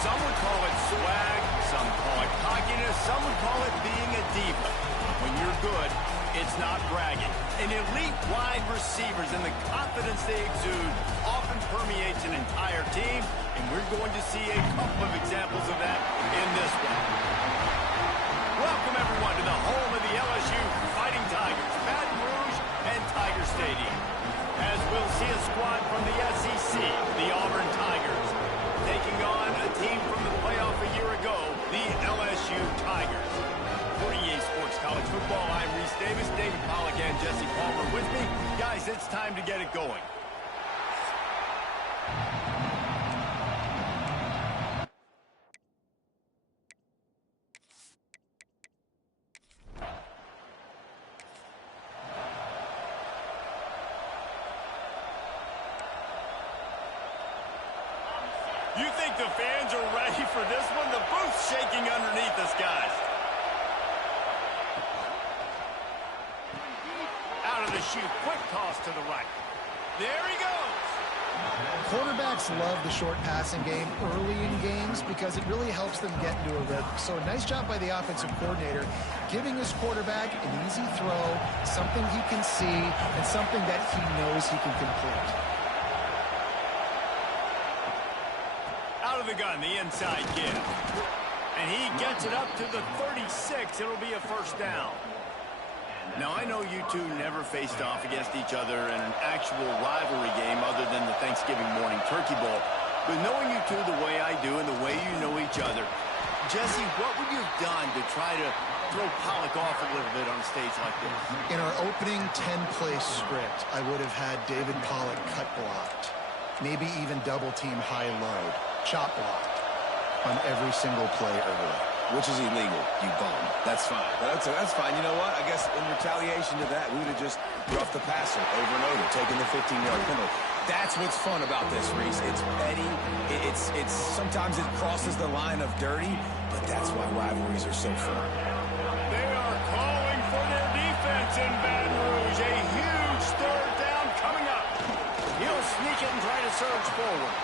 Some would call it swag, some call it cockiness, some would call it being a diva. When you're good, it's not bragging. An elite wide receivers and the confidence they exude often permeates an entire team, and we're going to see a couple of examples of that in this one. Welcome, everyone, to the home of the LSU Fighting Tigers, Baton Rouge and Tiger Stadium. As we'll see a squad from the SEC, the Auburn Tigers, taking on a team from the playoff a year ago, the LSU Tigers. For EA Sports College Football, I'm Reese Davis, David Pollack, and Jesse Palmer with me. Guys, it's time to get it going. You think the fans are ready for this one? The booth's shaking underneath us, guys. Out of the chute, quick toss to the right. There he goes. Quarterbacks love the short passing game early in games because it really helps them get into a rhythm. So a nice job by the offensive coordinator, giving his quarterback an easy throw, something he can see, and something that he knows he can complete. Out of the gun, the inside give. And he gets it up to the 36. It'll be a first down. Now, I know you two never faced off against each other in an actual rivalry game other than the Thanksgiving morning turkey bowl. But knowing you two the way I do and the way you know each other, Jesse, what would you have done to try to throw Pollack off a little bit on a stage like this? In our opening 10-play script, I would have had David Pollack cut blocked. Maybe even double-team high load, chop blocked on every single play early. Which is illegal, you bum. That's fine. But that's fine. You know what? I guess in retaliation to that, we would have just roughed the passer over and over, taking the 15-yard penalty. That's what's fun about this, Reese. It's petty. It's sometimes it crosses the line of dirty, but that's why rivalries are so fun. They are calling for their defense in Baton Rouge. A huge third down coming up. He'll sneak it and try to surge forward.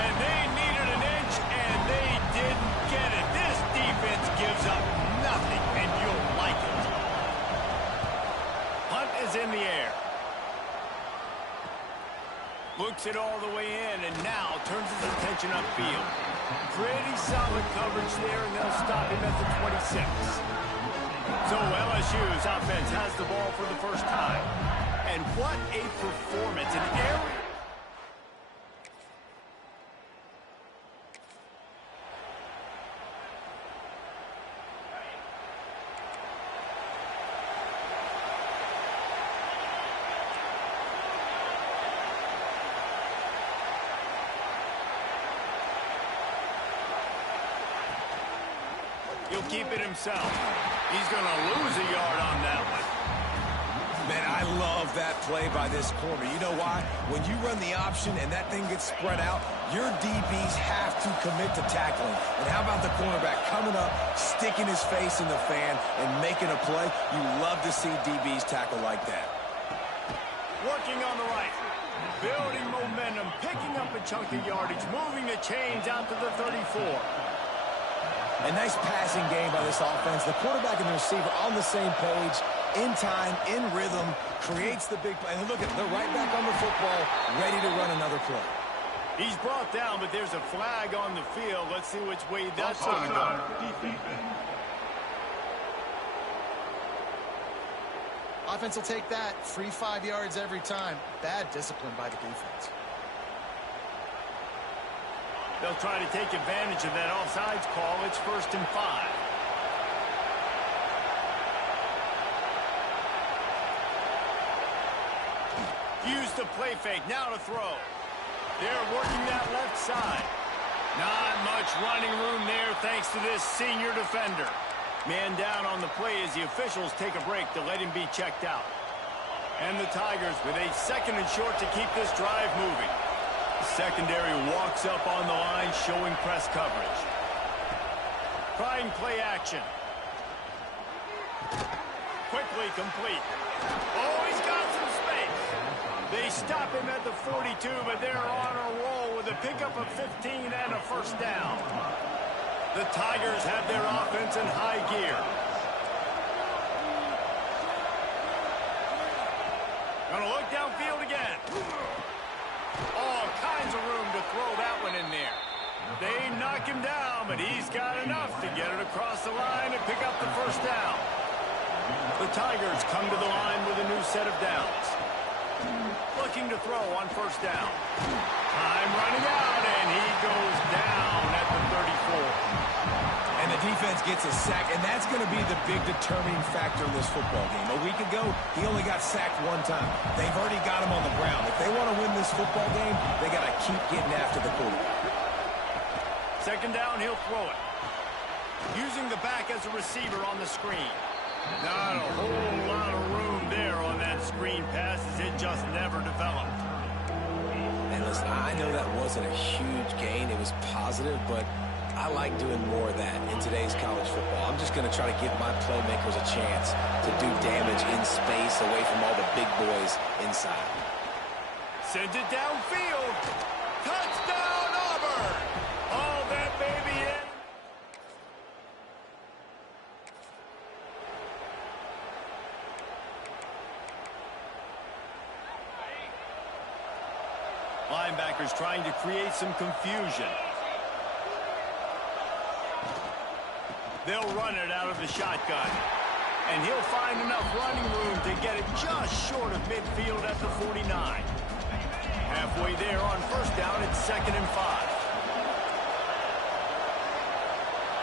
And they needed an inch, and they didn't get it. This defense gives up nothing, and you'll like it. Hunt is in the air. Looks it all the way in, and now turns his attention upfield. Pretty solid coverage there, and they'll stop him at the 26. So LSU's offense has the ball for the first time. And what a performance. An area. He'll keep it himself. He's going to lose a yard on that one. Man, I love that play by this corner. You know why? When you run the option and that thing gets spread out, your DBs have to commit to tackling. And how about the cornerback coming up, sticking his face in the fan, and making a play? You love to see DBs tackle like that. Working on the right. Building momentum, picking up a chunk of yardage, moving the chains out to the 34. A nice passing game by this offense. The quarterback and the receiver on the same page, in time, in rhythm, creates the big play. And look at the right back on the football, ready to run another play. He's brought down, but there's a flag on the field. Let's see which way that's going to go. Offense will take that. Free 5 yards every time. Bad discipline by the defense. They'll try to take advantage of that offsides call. It's 1st and 5. Use the play fake. Now to throw. They're working that left side. Not much running room there thanks to this senior defender. Man down on the play as the officials take a break to let him be checked out. And the Tigers with a 2nd and short to keep this drive moving. Secondary walks up on the line, showing press coverage. Trying play action. Quickly complete. Oh, he's got some space. They stop him at the 42, but they're on a roll with a pickup of 15 and a first down. The Tigers have their offense in high gear. Gonna look downfield again. All kinds of room to throw that one in there. They knock him down, but he's got enough to get it across the line and pick up the first down. The Tigers come to the line with a new set of downs. Looking to throw on first down. Time running out, and he goes down at the 34. And the defense gets a sack, and that's going to be the big determining factor in this football game. A week ago, he only got sacked one time. They've already got him on the ground. If they want to win this football game, they got to keep getting after the quarterback. Second down, he'll throw it. Using the back as a receiver on the screen. Not a whole lot of room there on that screen pass as it just never developed. And listen, I know that wasn't a huge gain. It was positive, but I like doing more of that in today's college football. I'm just going to try to give my playmakers a chance to do damage in space away from all the big boys inside. Sends it downfield. Touchdown, Auburn! All that baby in. Linebackers trying to create some confusion. They'll run it out of the shotgun. And he'll find enough running room to get it just short of midfield at the 49. Halfway there on first down, it's 2nd and 5.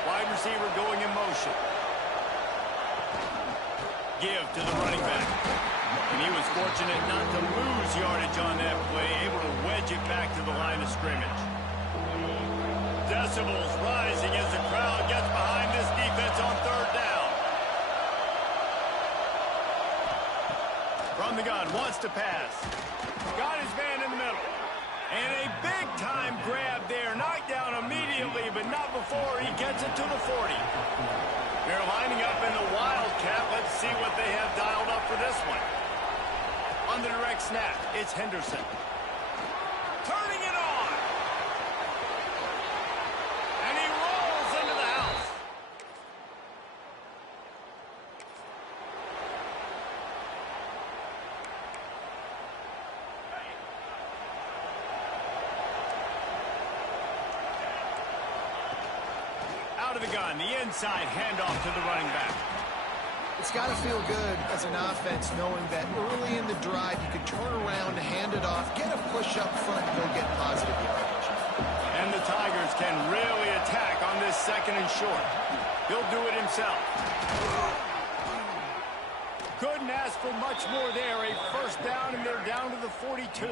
Wide receiver going in motion. Give to the running back. And he was fortunate not to lose yardage on that play, able to wedge it back to the line of scrimmage. Decibels rising as the crowd gets behind this defense on third down. From the gun, wants to pass. Got his man in the middle. And a big-time grab there. Knocked down immediately, but not before he gets it to the 40. They're lining up in the Wildcat. Let's see what they have dialed up for this one. On the direct snap, it's Henderson. Turning it on. And he rolls into the house. Out of the gun, the inside handoff to the running back. It's got to feel good as an offense knowing that early in the drive you can turn around, hand it off, get a push up front, and go get positive yardage. And the Tigers can really attack on this 2nd and short. He'll do it himself. Couldn't ask for much more there. A first down, and they're down to the 42.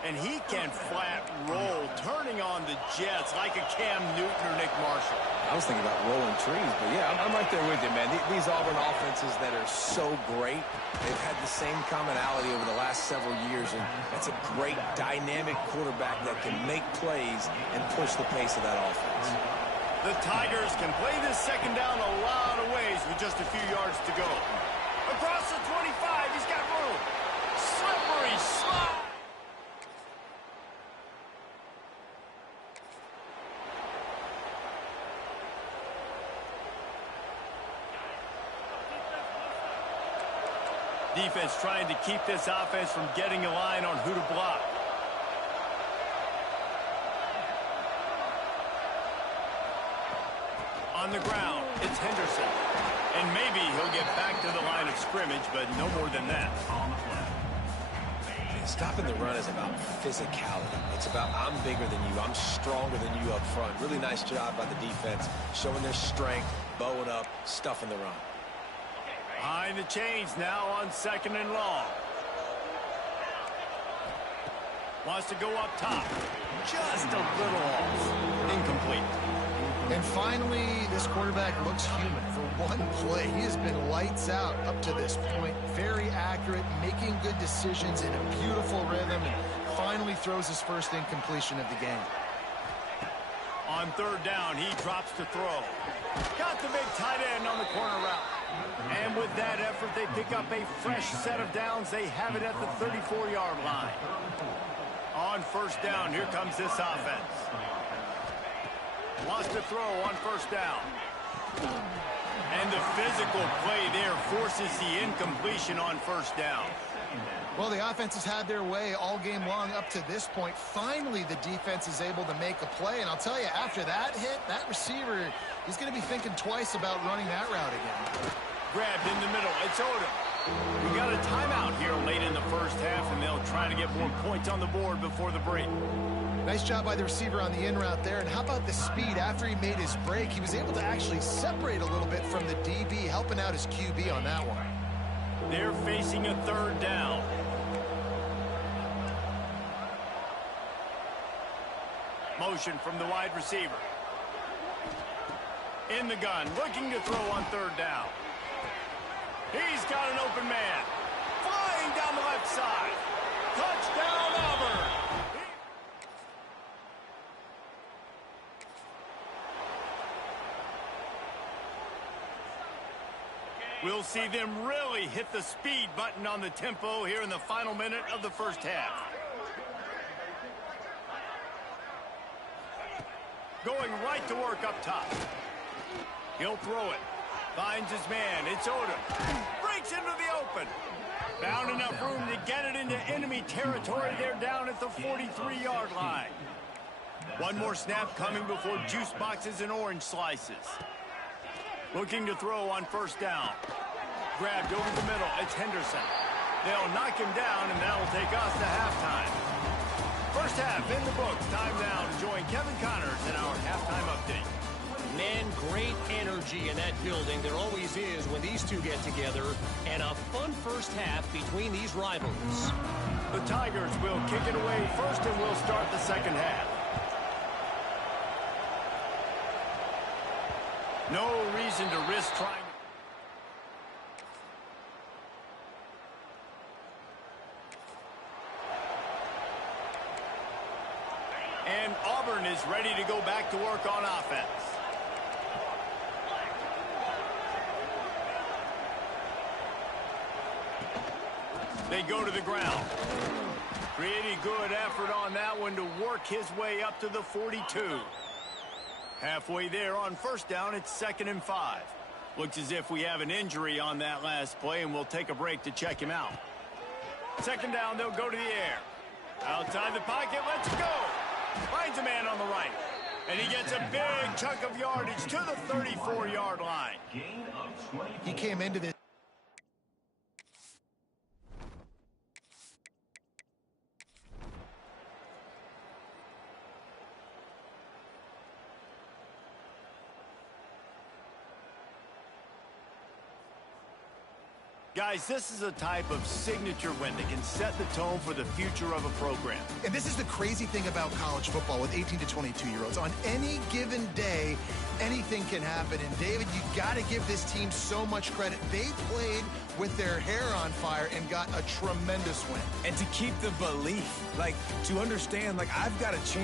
And he can flat roll, turning on the Jets like a Cam Newton or Nick Marshall. I was thinking about rolling trees, but yeah, I'm right there with you, man. These Auburn offenses that are so great, they've had the same commonality over the last several years, and that's a great dynamic quarterback that can make plays and push the pace of that offense. The Tigers can play this 2nd down a lot of ways with just a few yards to go. Across the 25, he's got room. Slippery slide. Defense trying to keep this offense from getting a line on who to block. On the ground, it's Henderson. And maybe he'll get back to the line of scrimmage, but no more than that. Stopping the run is about physicality. It's about I'm bigger than you, I'm stronger than you up front. Really nice job by the defense, showing their strength, bowing up, stuffing the run. Behind the chains now on 2nd and long. Wants to go up top. Just a little off. Incomplete. And finally, this quarterback looks human. For one play, he has been lights out up to this point. Very accurate, making good decisions in a beautiful rhythm, and finally throws his first incompletion of the game. On third down, he drops to throw. Got the big tight end on the corner route. And with that effort, they pick up a fresh set of downs. They have it at the 34-yard line. On first down, here comes this offense. Lost a throw on first down. And the physical play there forces the incompletion on first down. Well, the offense has had their way all game long up to this point. Finally, the defense is able to make a play. And I'll tell you, after that hit, that receiver, he's going to be thinking twice about running that route again. Grabbed in the middle. It's Odom. We got a timeout here late in the first half, and they'll try to get more points on the board before the break. Nice job by the receiver on the in route there. And how about the speed after he made his break? He was able to actually separate a little bit from the DB, helping out his QB on that one. They're facing a third down. Motion from the wide receiver. In the gun, looking to throw on third down. He's got an open man. Flying down the left side. Touchdown, Auburn. We'll see them really hit the speed button on the tempo here in the final minute of the first half. Going right to work up top. He'll throw it. Finds his man. It's Odom. Breaks into the open. Found enough room to get it into enemy territory. They're down at the 43-yard line. One more snap coming before juice boxes and orange slices. Looking to throw on first down. Grabbed over the middle. It's Henderson. They'll knock him down, and that'll take us to halftime. First half in the books. Time now to join Kevin Connors in our halftime update. Man, great energy in that building. There always is when these two get together. And a fun first half between these rivals. The Tigers will kick it away first, and we'll start the second half. No reason to risk trying. And Auburn is ready to go back to work on offense. They go to the ground. Pretty good effort on that one to work his way up to the 42. Halfway there on first down, it's 2nd and 5. Looks as if we have an injury on that last play, and we'll take a break to check him out. Second down, they'll go to the air. Outside the pocket, let's go. Finds a man on the right. And he gets a big chunk of yardage to the 34-yard line. He came into this. Guys, this is a type of signature win that can set the tone for the future of a program. And this is the crazy thing about college football with 18 to 22-year-olds. On any given day, anything can happen. And, David, you got to give this team so much credit. They played with their hair on fire and got a tremendous win. And to keep the belief, like, to understand, like, I've got a chance.